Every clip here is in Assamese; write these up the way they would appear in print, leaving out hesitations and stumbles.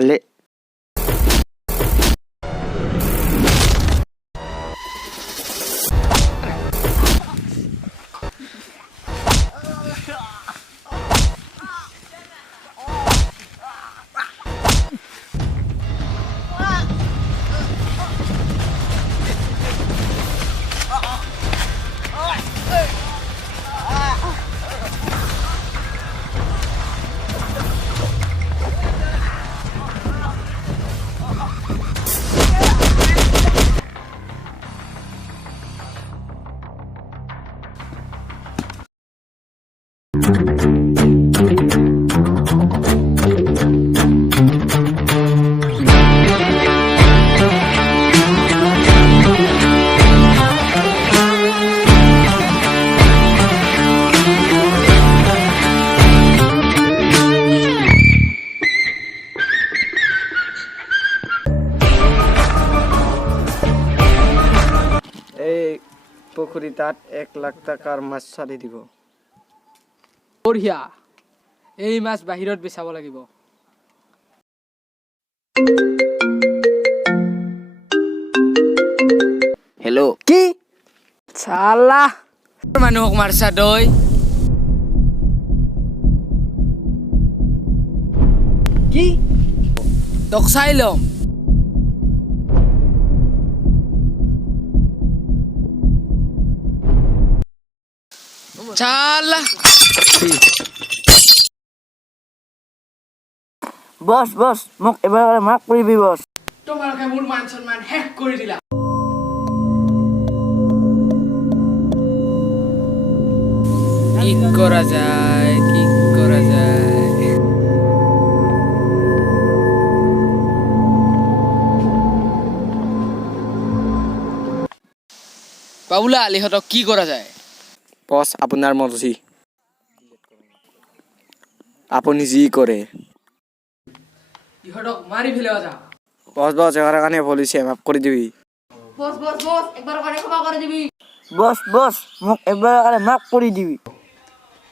পালে পুকুৰি তাত 1 লাখ টাকাৰ মাছ ছাড়ি দিব বঢ়িয়া এই মাছ বাহিৰত বেচাব লাগিব হেল্ল' কি চালা মানুহক মাৰছা দই কি তোক চাই লম চালা বস মোক এবাৰ মাফ কৰিবি বস তোমালোকে মোৰ মান সন্মান শেষ কৰি দিলা কি কৰা যায় বাবুলা আলিহঁতক কি কৰা যায় বস আপোনাৰ মৰ্জি আপুনি যি কৰে ইহঁতক মাৰি ফেলেৱা যা বস এবাৰ কাৰণে বলিছে মাফ কৰি দিবি বস একবাৰ কাৰণে ক্ষমা কৰি দিবি বস মোক এবাৰ কাৰণে মাফ কৰি দিবি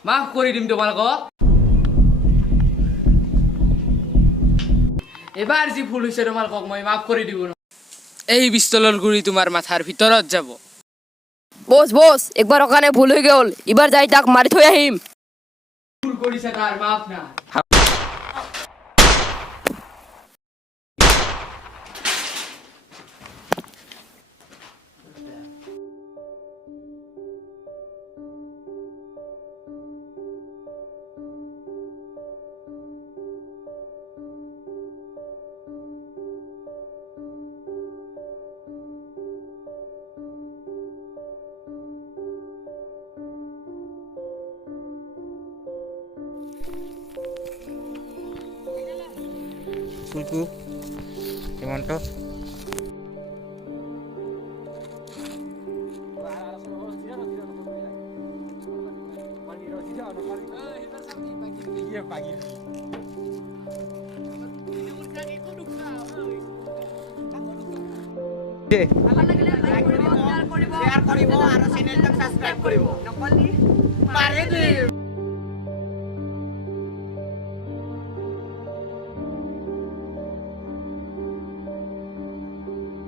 মাফ কৰি দিম তোমালোকক এবাৰ যি ভুল হৈছে তোমালোকক মই মাফ কৰি দিব এই পিস্তলৰ গুৰি তোমাৰ মাথাৰ ভিতৰত যাব বস একবাৰ ওখানে ভুল হয়ে গেল এবাৰ যাই তাক মাৰি থই আহিম ভুল কৰিছে তাৰ মাফ না Sulku, Hemanto. share koribo aro channel tak subscribe koribo.